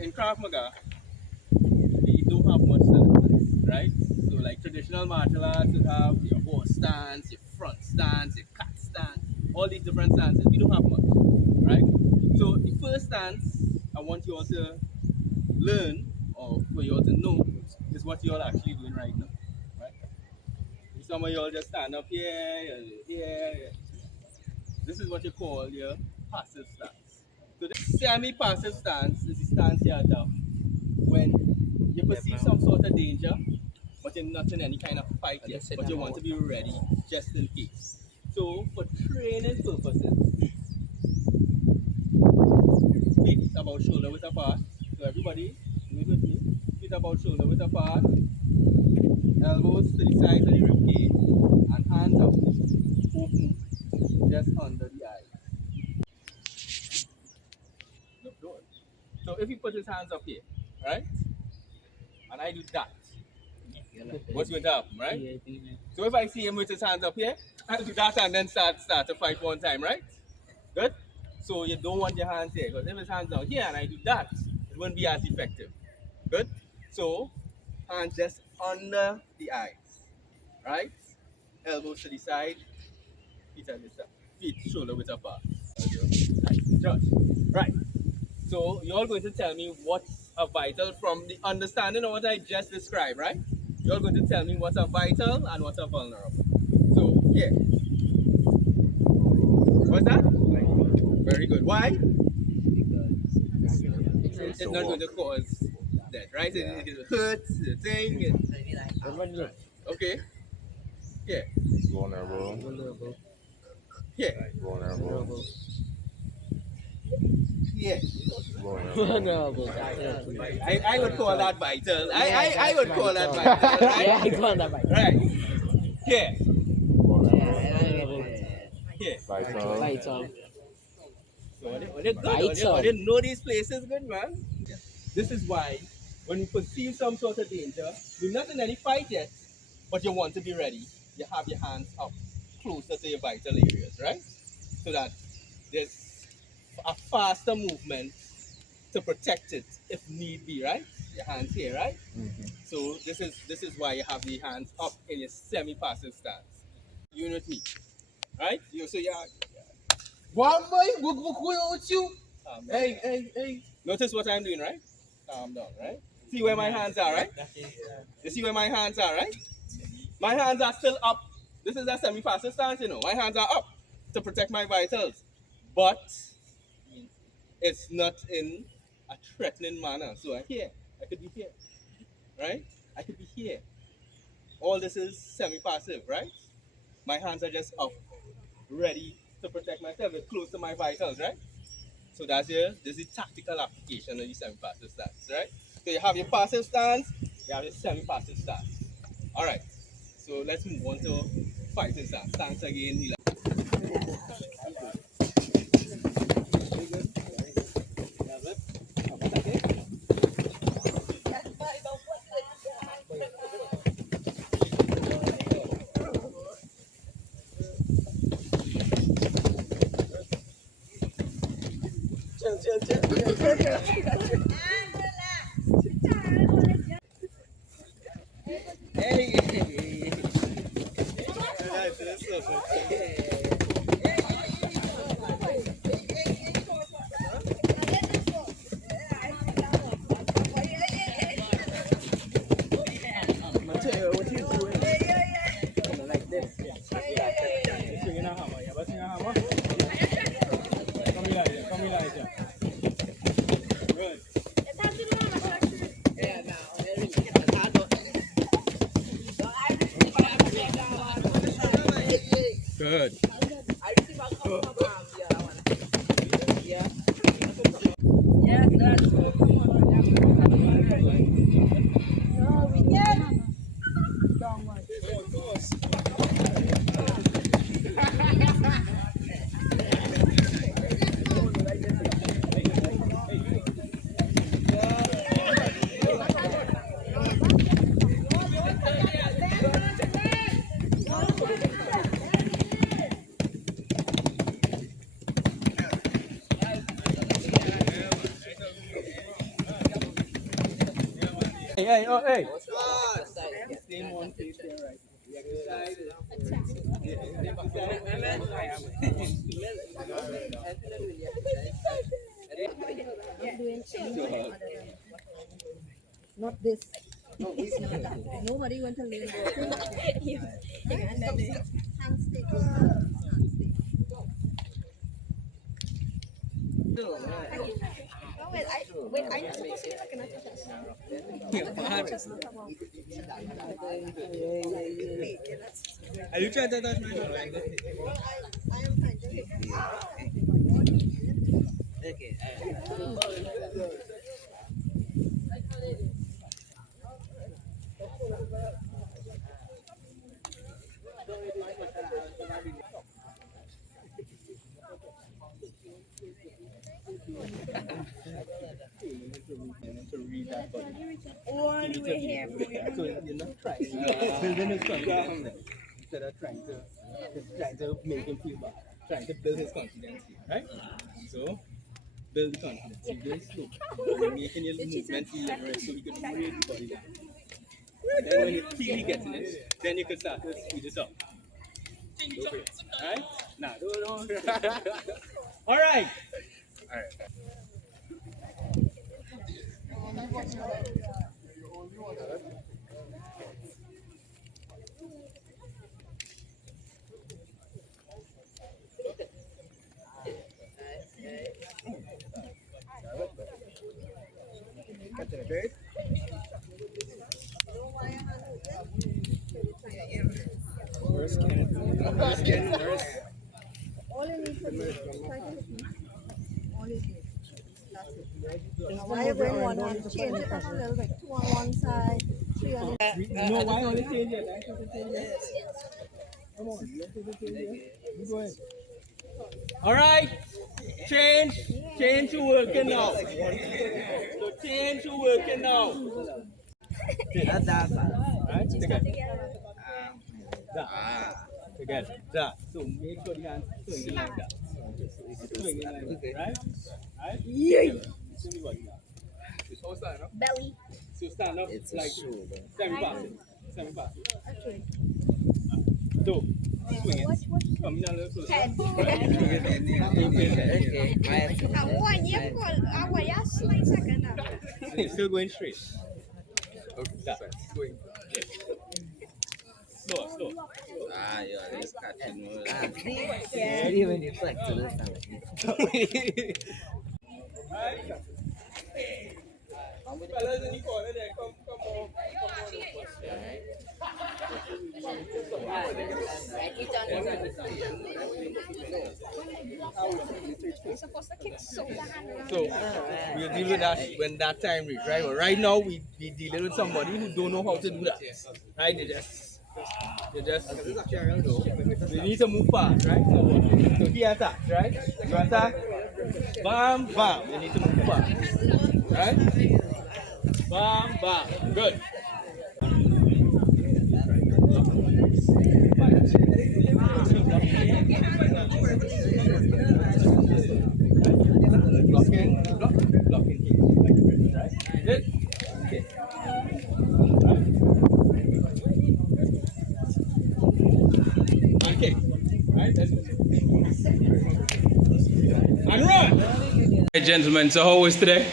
in Krav Maga, we don't have much stance, right? So like traditional martial arts, you have your horse stance, your front stance, your cat stance, all these different stances. We don't have much, right? So the first stance I want you all to learn, or for you all to know, is what you all actually doing right now, right? Some of you all just stand up here, here. This is what you call your passive stance. So the semi-passive stance is the stance you adopt when you perceive some sort of danger, but you're not in any kind of fight yet, but you want to be ready just in case. So for training purposes, feet about shoulder width apart. So everybody, move with me. Feet about shoulder width apart. Elbows to the sides of the rib cage, and hands up, open, just under the eyes. Look good. So if he puts his hands up here, right, and I do that, what's going to happen, right? So if I see him with his hands up here, I'll do that and then start to fight one time, right? Good? So you don't want your hands here, because if his hands down here and I do that, it won't be as effective. Good? So hands just under the eyes, right? Elbows to the side, feet at the side, feet shoulder width apart. Josh. Right. So you're all going to tell me what's a vital from the understanding of what I just described, right? You're going to tell me what's a vital and what's a vulnerable. So yeah. What's that? Very good. Why? It's not going to cause death, right? It will hurt the thing. Okay. Yeah. Vulnerable. Yeah. Vulnerable. Yeah. Vulnerable. I would call that vital. I would call that vital. Right? Yeah, I call that vital. Right. Yeah. Yeah. Vital. So they're good. They know these places good, man. This is why when you perceive some sort of danger, you're not in any fight yet, but you want to be ready. You have your hands up closer to your vital areas, right? So that there's a faster movement to protect it if need be, right? Your hands here, right? Mm-hmm. So this is why you have the hands up in your semi-passive stance. You with me, right? So yeah. One boy, with you. Hey. Notice what I'm doing, right? Calm down, right? See where my hands are, right? You see where my hands are, right? My hands are still up. This is a semi-passive stance, you know. My hands are up to protect my vitals. But it's not in a threatening manner. So I could be here, right? I could be here. All this is semi-passive, right? My hands are just up, ready to protect myself. It's close to my vitals, right? So this is the tactical application of the semi-passive stance, right? So you have your passive stance, you have your semi-passive stance. All right. So let's move on to fighting stance. Stance again. Good. Hey, oh, hey. Not this. Nobody want to learn. Handstick. Oh, wait, I am supposed to be looking at this. Are you trying to touch my phone? I am trying to. All the way here. So you're not trying. Building his confidence instead of trying to make him feel bad. Trying to build his confidence, right? So build confidence. You're very slow. You're making your movement elaborate so you can read the body down. And then when you feel he getting it, then you can start to speed it up. Alright? Nah, don't. Alright. All you need to do is try to hit me. All you need. That's it. Now you're going one hand, change it up a little bit. 2 on one side, 3 on the You know why only change it? Come on, you have to change it. You go ahead. Alright, change your working now. So change your working now. Right? Together. Together. That. So make sure the hands swinging like that. Swinging like that. Right? Right? Yeah. belly. So stand up It's like semi-passive. Semi-passive. Okay. So swing it. Come in a little closer. Head. Still going straight. Okay. That. Going. Yes. Slow. Ah, yeah, this catching more. Ready when you flex to this time. Fellas in the corner there, come on. So we'll deal with that when that time reach, right? But right now we dealing with somebody who don't know how to do that. Right? They just we need to move fast, right? So he attacks, right? You attack, bam, bam. You need to move fast. Right? Bam, bam. Good. Blocking. Right? Good. Okay. Okay. Right? That's it. And run! Hey, gentlemen, so how was today?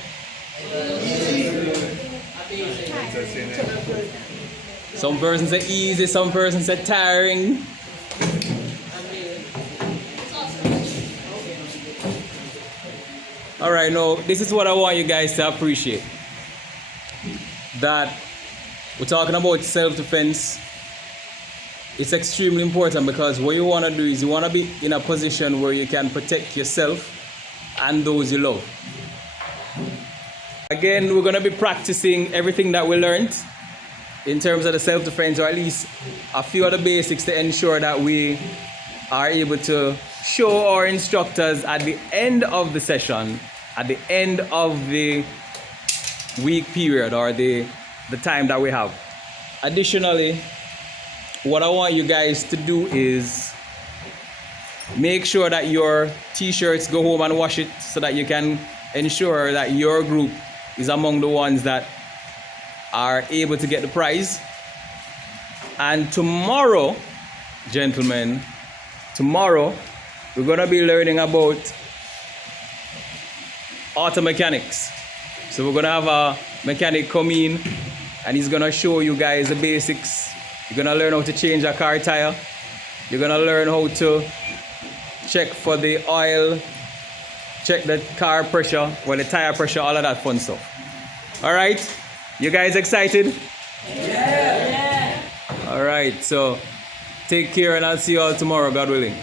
Some persons say easy, some persons say tiring. Alright, now this is what I want you guys to appreciate. That we're talking about self-defense. It's extremely important because what you want to do is you want to be in a position where you can protect yourself and those you love. Again, we're going to be practicing everything that we learned in terms of the self-defense, or at least a few of the basics to ensure that we are able to show our instructors at the end of the session, at the end of the week period or the time that we have. Additionally, what I want you guys to do is make sure that your t-shirts go home and wash it so that you can ensure that your group is among the ones that are able to get the prize. And tomorrow, gentlemen, tomorrow we're going to be learning about auto mechanics. So we're going to have a mechanic come in and he's going to show you guys the basics. You're going to learn how to change a car tire. You're going to learn how to check for the oil, check the car pressure, well, the tire pressure, all of that fun stuff. All right, you guys excited? Yeah. All right, so take care and I'll see you all tomorrow, God willing.